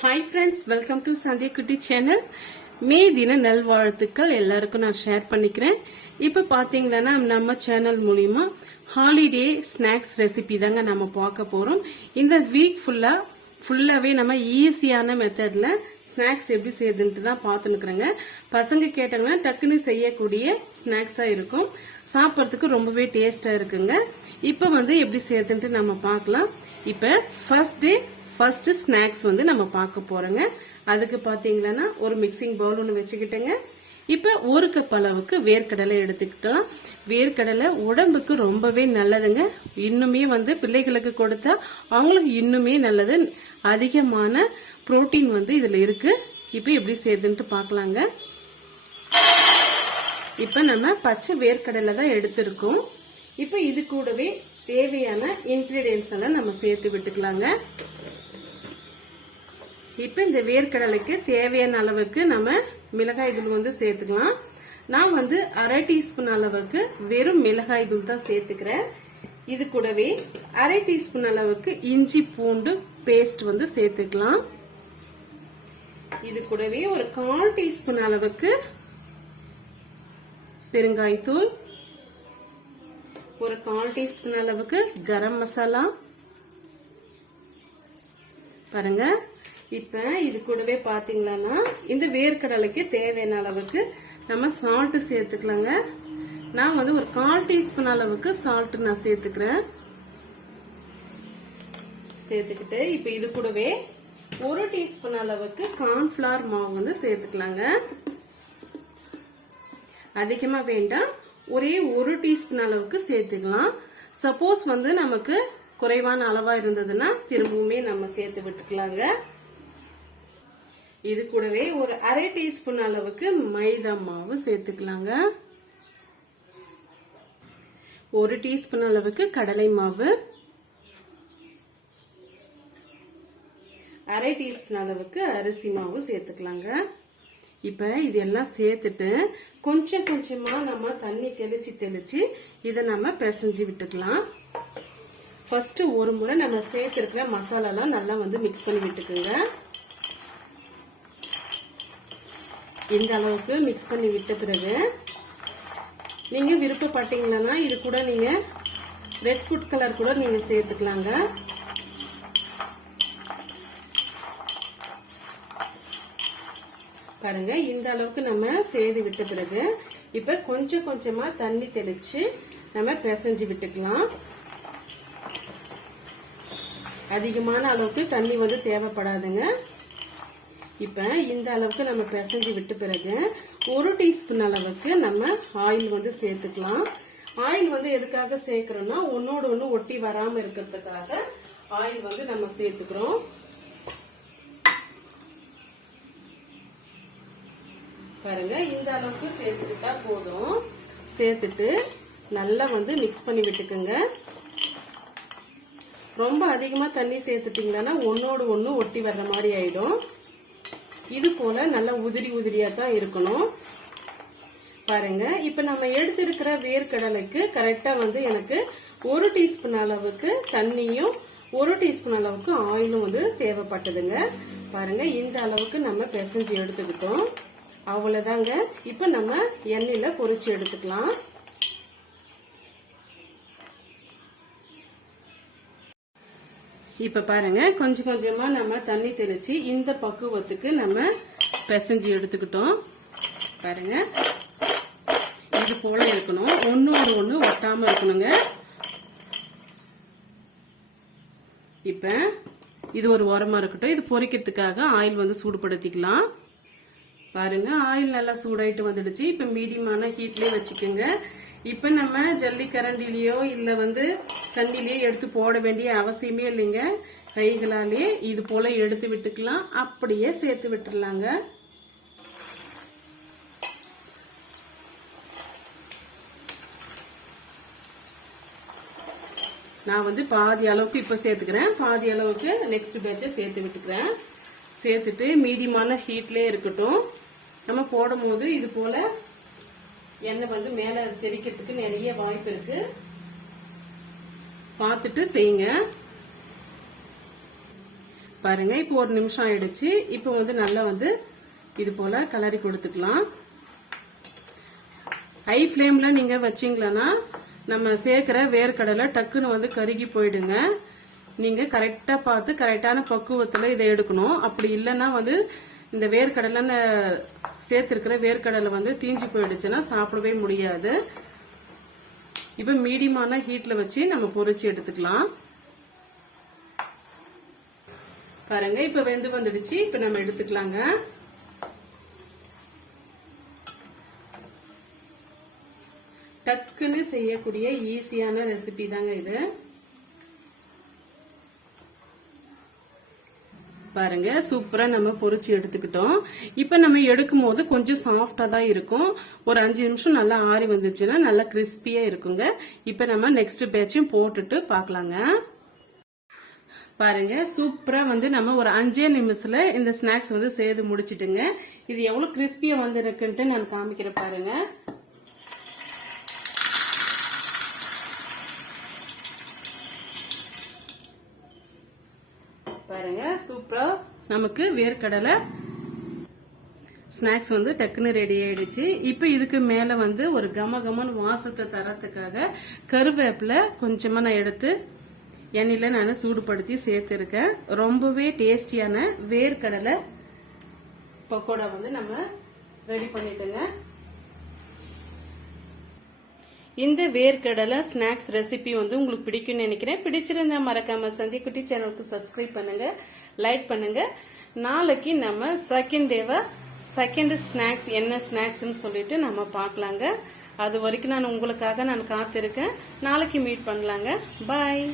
Hi friends welcome to Sandhya Kutty channel மே தின நல்வாழ்த்துக்கள் எல்லாருக்கும் நான் ஷேர் பண்ணிக்கிறேன். இப்போ பார்த்தீங்கன்னா நம்ம சேனல் மூலிமா ஹாலிடே ஸ்நாக்ஸ் ரெசிபி தாங்க நம்ம பார்க்க போகிறோம் இந்த வீக் ஃபுல்லாக ஃபுல்லாகவே நம்ம ஈஸியான மெத்தடில் ஸ்நாக்ஸ் எப்படி செய்யுதுன்ட்டு தான் பார்த்துனுக்குறேங்க பசங்க கேட்டாங்கன்னா டக்குன்னு செய்யக்கூடிய ஸ்நாக்ஸாக இருக்கும். சாப்பிட்றதுக்கு ரொம்பவே டேஸ்ட்டாக இருக்குங்க. இப்போ வந்து எப்படி செய்யுதுன்ட்டு நம்ம பார்க்கலாம். இப்போ ஃபர்ஸ்ட் டே ஃபர்ஸ்ட் ஸ்நாக்ஸ் வந்து நம்ம பார்க்க போறோங்க. அதுக்கு பாத்தீங்கன்னா ஒரு மிக்சிங் பவுல் ஒன்று வச்சுக்கிட்டேங்க. இப்ப ஒரு கப் அளவுக்கு வேர்க்கடலை எடுத்துக்கிட்டலாம். வேர்க்கடலை உடம்புக்கு ரொம்பவே நல்லதுங்க. இன்னுமே வந்து பிள்ளைகளுக்கு கொடுத்தா அவங்களுக்கு இன்னுமே நல்லது. அதிகமான புரோட்டீன் வந்து இதுல இருக்கு. இப்ப எப்படி செய்யுதுன்ட்டு பார்க்கலாங்க. இப்ப நம்ம பச்சை வேர்க்கடலை தான் எடுத்திருக்கோம். இப்ப இது கூடவே தேவையான இன்கிரீடியன்ஸ் எல்லாம் நம்ம சேர்த்து விட்டுக்கலாங்க. இப்போ இந்த வேர்க்கடலைக்கு தேவையான அளவுக்கு நம்ம மிளகாய் தூள் வந்து சேர்த்துக்கலாம். நான் வந்து அரை டீஸ்பூன் அளவுக்கு வெறும் மிளகாய் தூள் தான் சேர்த்துக்கிறேன். இது கூடவே அரை டீஸ்பூன் அளவுக்கு இஞ்சி பூண்டு பேஸ்ட் வந்து சேர்த்துக்கலாம். இது கூடவே ஒரு கால் டீஸ்பூன் அளவுக்கு பெருங்காய்த்தூள் ஒரு கால் டீஸ்பூன் அளவுக்கு கரம் மசாலா. பாருங்க. இப்ப இது கூடவே பாத்தீங்கன்னா இந்த வேர்க்கடலைக்கு தேவையான அளவுக்கு நம்ம சால்ட் சேர்த்துக்கலாங்க. நான் வந்து ஒரு கால் டீஸ்பூன் அளவுக்கு சால்ட் நான் சேர்த்துக்கிறேன். சேர்த்துக்கிட்டு இப்ப இது கூடவே ஒரு டீஸ்பூன் அளவுக்கு கார்ன்ஃபிளவர் மாவு வந்து சேர்த்துக்கலாங்க. அதிகமா வேண்டாம். ஒரே ஒரு டீஸ்பூன் அளவுக்கு சேர்த்துக்கலாம். சப்போஸ் வந்து நமக்கு குறைவான அளவா இருந்ததுன்னா திரும்பவுமே நம்ம சேர்த்து விட்டுக்கலாங்க. இது கூடவே ஒரு அரை டீஸ்பூன் அளவுக்கு மைதா மாவு சேர்த்துக்கலாங்க. ஒரு டீஸ்பூன் அளவுக்கு கடலை மாவு. அரை டீஸ்பூன் அளவுக்கு அரிசி மாவு சேர்த்துக்கலாங்க. இப்ப இது எல்லாம் சேர்த்துட்டு கொஞ்சம் கொஞ்சமா நம்ம தண்ணி தெளிச்சு தெளிச்சு இதை நம்ம பிசைஞ்சு விட்டுக்கலாம். ஃபர்ஸ்ட் ஒரு முறை நம்ம சேர்த்துருக்கிற மசாலாலாம் நல்லா வந்து மிக்ஸ் பண்ணி விட்டுக்குங்க. இந்த அளவுக்கு மிக்ஸ் பண்ணி விட்ட பிறகு நீங்க விருப்பப்பட்டீங்கன்னா இது கூட நீங்க ரெட் ஃபுட் கலர் கூட நீங்க சேர்த்துக்கலாங்க. பாருங்க இந்த அளவுக்கு நம்ம செய்து விட்ட பிறகு இப்ப கொஞ்சம் கொஞ்சமா தண்ணி தெளிச்சு நம்ம பிசைஞ்சு விட்டுக்கலாம். அதிகமான அளவுக்கு தண்ணி வந்து தேவைப்படாதுங்க. இப்ப இந்த அளவுக்கு நம்ம பிசைஞ்சு விட்ட பிறகு ஒரு டீஸ்பூன் அளவுக்கு நம்ம ஆயில் வந்து சேர்த்துக்கலாம். ஆயில் வந்து எதுக்காக சேர்க்கிறோம்னா ஒன்னோட ஒண்ணு ஒட்டி வராம இருக்கிறதுக்காக ஆயில் வந்து நம்ம சேர்த்துக்கிறோம். பாருங்க இந்த அளவுக்கு சேர்த்துக்கிட்டா போதும். சேர்த்துட்டு நல்லா வந்து மிக்ஸ் பண்ணி விட்டுக்குங்க. ரொம்ப அதிகமா தண்ணி சேர்த்துட்டீங்கன்னா ஒன்றோடு ஒண்ணு ஒட்டி வர்ற மாதிரி ஆயிடும். இது போல நல்லா உதிரி உதிரியா தான் இருக்கணும். பாருங்க இப்ப நம்ம எடுத்திருக்கிற வேர்க்கடலைக்கு கரெக்டா வந்து எனக்கு ஒரு டீஸ்பூன் அளவுக்கு தண்ணியும் ஒரு டீஸ்பூன் அளவுக்கு ஆயிலும் வந்து தேவைப்பட்டதுங்க. பாருங்க இந்த அளவுக்கு நம்ம பிசைஞ்சு எடுத்துக்கிட்டோம். அவ்வளவுதாங்க. இப்ப நம்ம எண்ணெயில பொரிச்சு எடுத்துக்கலாம். இப்ப பாருங்க கொஞ்சம் கொஞ்சமா நம்ம தண்ணி தெளிச்சு இந்த பக்குவத்துக்கு நம்ம பிசைஞ்சு எடுத்துக்கிட்டோம். பாருங்க. இது போல இருக்கணும். ஒன்னோடு ஒண்ணு ஒட்டாம இருக்கணுங்க. இப்ப இது ஒரு உரமா இருக்கட்டும். இது பொரிக்கிறதுக்காக ஆயில் வந்து சூடுபடுத்திக்கலாம். பாருங்க ஆயில் நல்லா சூடாயிட்டு வந்துடுச்சு. இப்ப மீடியமான ஹீட்லயே வச்சுக்கோங்க. இப்ப நம்ம ஜல்லிக்கரண்டிலேயோ இல்லை இல்ல வந்து சண்டிலேயோ எடுத்து போட வேண்டிய அவசியமே இல்லைங்க. கைகளாலே இது போல எடுத்து விட்டுக்கலாம். அப்படியே சேர்த்து விட்டுறலாங்க. நான் வந்து பாதி அளவுக்கு இப்ப சேர்த்துக்கிறேன். பாதி அளவுக்கு நெக்ஸ்ட் பேட்சை சேர்த்து விட்டுக்கிறேன். சேர்த்துட்டு மீடியமான ஹீட்லயே இருக்கட்டும். நம்ம போடும் போது இது போல எண்ணெய் வந்து மேல தெரிக்கிறதுக்கு நிறைய வாய்ப்பு இருக்கு. பார்த்துட்டு செய்யுங்க. பாருங்க இப்போ ஒரு நிமிஷம் ஆயிடுச்சு. இப்போ வந்து நல்லா வந்து இது போல கலரி கொடுத்துக்கலாம். ஹை ஃப்ளேம்ல நீங்க வச்சீங்களன்னா நம்ம சேர்க்கிற வேர்க்கடலை டக்குன்னு வந்து கருகி போயிடுங்க. நீங்க கரெக்டா பார்த்து கரெக்டான பக்குவத்துல இதை எடுக்கணும். அப்படி இல்லைன்னா வந்து இந்த வேர்க்கடலை சேர்த்திருக்கிற வேர்க்கடலை வந்து தீஞ்சு போயிடுச்சுன்னா சாப்பிடவே முடியாது. இப்ப மீடியமான ஹீட்ல வச்சு நம்ம பொரிச்சு எடுத்துக்கலாம். பாருங்க இப்ப வெந்து வந்துடுச்சு. இப்ப நம்ம எடுத்துக்கலாங்க. டக்குன்னு செய்யக்கூடிய ஈஸியான ரெசிபி தாங்க இது. பாருங்க. சூப்பரா நம்ம பொறிச்சு எடுத்துக்கிட்டோம். இப்ப நம்ம எடுக்கும் போது கொஞ்சம் சாஃப்டா தான் இருக்கும். ஒரு அஞ்சு நிமிஷம் நல்லா ஆறி வந்துச்சுன்னா நல்லா கிறிஸ்பியா இருக்குங்க. இப்ப நம்ம நெக்ஸ்ட் பேட்சும் போட்டுட்டு பார்க்கலாங்க. பாருங்க சூப்பரா வந்து நம்ம ஒரு அஞ்சே நிமிஷத்துல இந்த ஸ்நாக்ஸ் வந்து சேர்த்து முடிச்சிட்டுங்க. இது எவ்வளவு கிறிஸ்பியா வந்து இருக்குன்ட்டு நான் காமிக்கிறேன் பாருங்க பாருங்க சூப்பரா நமக்கு வேர்க்கடலை ஸ்நாக்ஸ் வந்து டக்குன்னு ரெடி ஆயிடுச்சு. இப்போ இதுக்கு மேல வந்து ஒரு கம கமன் வாசத்தை தரத்துக்காக கருவேப்பிலை கொஞ்சமா நான் எடுத்து எண்ணெயில நான் சூடுபடுத்தி சேர்த்துருக்கேன். ரொம்பவே டேஸ்டியான வேர்க்கடலை பக்கோடா வந்து நம்ம ரெடி பண்ணிட்டுங்க. இந்த வேர்க்கடலை ஸ்நாக்ஸ் ரெசிபி வந்து உங்களுக்கு பிடிக்கும்னு நினைக்கிறேன். பிடிச்சிருந்தா மறக்காம சந்திக்குட்டி சேனலுக்கு சப்ஸ்கிரைப் பண்ணுங்க லைக் பண்ணுங்க. நாளைக்கு நம்ம செகண்ட் டேவா செகண்ட் ஸ்நாக்ஸ் என்ன ஸ்நாக்ஸ்ன்னு சொல்லிட்டு நம்ம பார்க்கலாங்க. அது வரைக்கும் நான் உங்களுக்காக நான் காத்திருக்கேன். நாளைக்கு மீட் பண்ணலாங்க. பாய்